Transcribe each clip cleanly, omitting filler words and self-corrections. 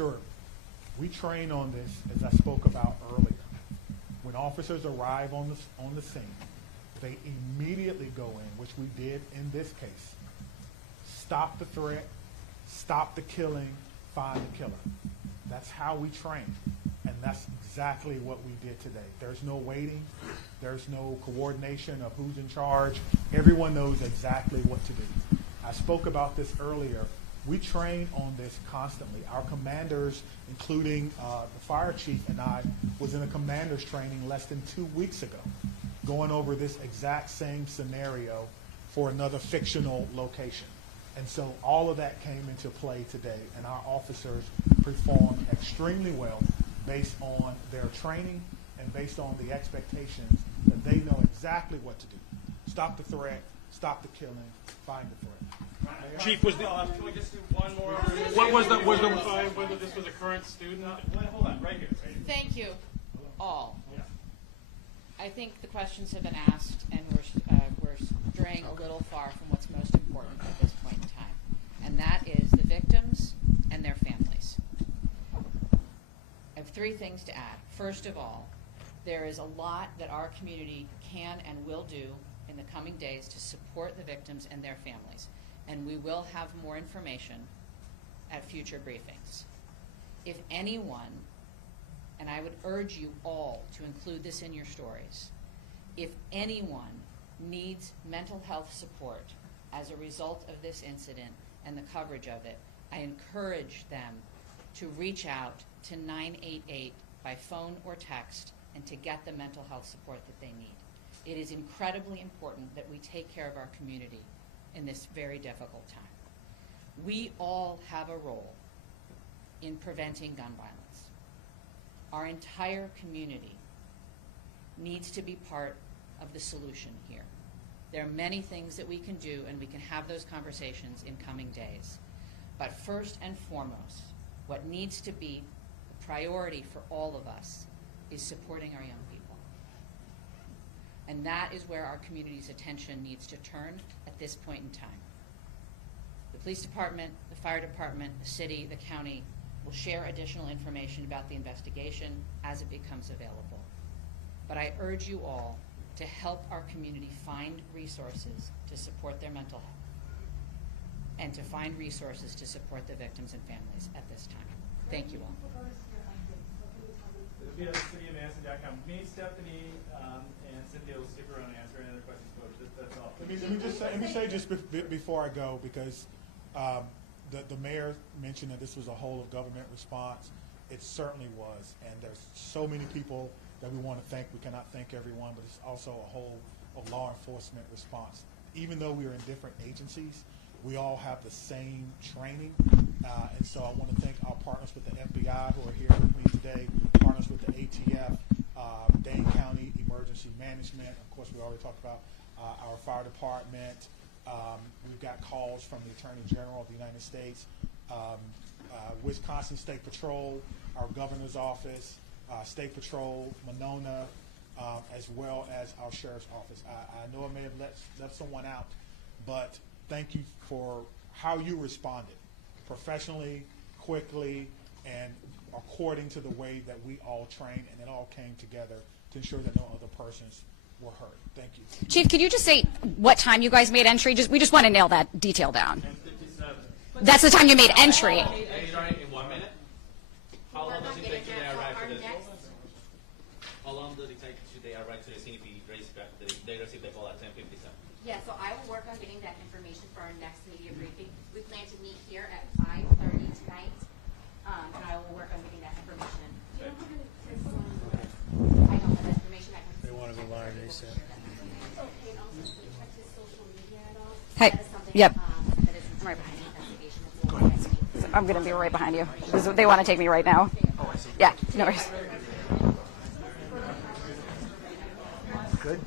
Sure. We train on this, as I spoke about earlier. When officers arrive on the scene, they immediately go in, which we did in this case. Stop the threat, stop the killing, find the killer. That's how we train. And that's exactly what we did today. There's no waiting. There's no coordination of who's in charge. Everyone knows exactly what to do. I spoke about this earlier. We train on this constantly. Our commanders, including the fire chief and I, was in a commander's training less than 2 weeks ago, going over this exact same scenario for another fictional location. And so all of that came into play today, and our officers performed extremely well based on their training and based on the expectations that they know exactly what to do. Stop the threat, stop the killing, find the threat. Chief, was the can we just do one more? what was the whether this was a current student? Hold on, right here. Thank you, all. Yeah. I think the questions have been asked, and we're straying a little far from what's most important at this point in time, and that is the victims and their families. I have 3 things to add. First of all, there is a lot that our community can and will do in the coming days to support the victims and their families, and we will have more information at future briefings. If anyone, and I would urge you all to include this in your stories, if anyone needs mental health support as a result of this incident and the coverage of it, I encourage them to reach out to 988 by phone or text and to get the mental health support that they need. It is incredibly important that we take care of our community in this very difficult time. We all have a role in preventing gun violence. Our entire community needs to be part of the solution here. There are many things that we can do, and we can have those conversations in coming days. But first and foremost, what needs to be a priority for all of us is supporting our young people. And that is where our community's attention needs to turn at this point in time. The police department, the fire department, the city, the county will share additional information about the investigation as it becomes available. But I urge you all to help our community find resources to support their mental health and to find resources to support the victims and families at this time. Thank you all. It'll be at cityofmadison.com. Me, Stephanie, and Cynthia will stick around and answer any other questions, folks. That's all. Let me say just before I go, because the mayor mentioned that this was a whole of government response. It certainly was, and there's so many people that we want to thank. We cannot thank everyone, but it's also a whole of law enforcement response. Even though we are in different agencies, we all have the same training, and so I want to thank our partners with the FBI who are here with me today, partners with the ATF, Dane County Emergency Management. Of course, we already talked about our fire department. We've got calls from the Attorney General of the United States, Wisconsin State Patrol, our governor's office, State Patrol, Monona, as well as our sheriff's office. I know I may have left someone out, but thank you for how you responded, professionally, quickly, and according to the way that we all trained, and it all came together to ensure that no other persons were hurt. Thank you. Chief, could you just say what time you guys made entry? We just want to nail that detail down. 10:57. That's the time you made entry. In 1 minute? How long does it take till they arrive to the How long does it take till they arrive to the scene if they receive the call at 10:57? Yeah, so I will work on getting that information for our next media briefing. We plan to meet here at 5:30 tonight, and I will work on getting that information. I know that information I can. They want to go live, they said. Okay, and also check his social media at all. Hey, That is something, yep. that is right behind the investigation. Go ahead. I'm going to be right behind you. They want to take me right now. Oh, I see. Yeah, no worries. Good.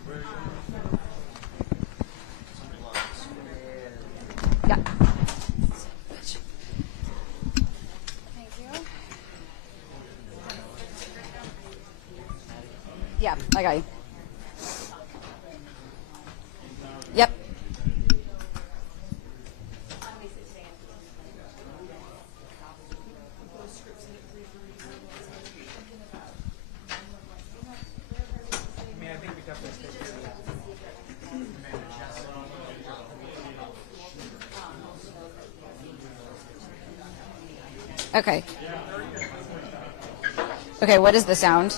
Yeah. Thank you. Yeah, I got you. Yep. Okay. Okay, what is the sound?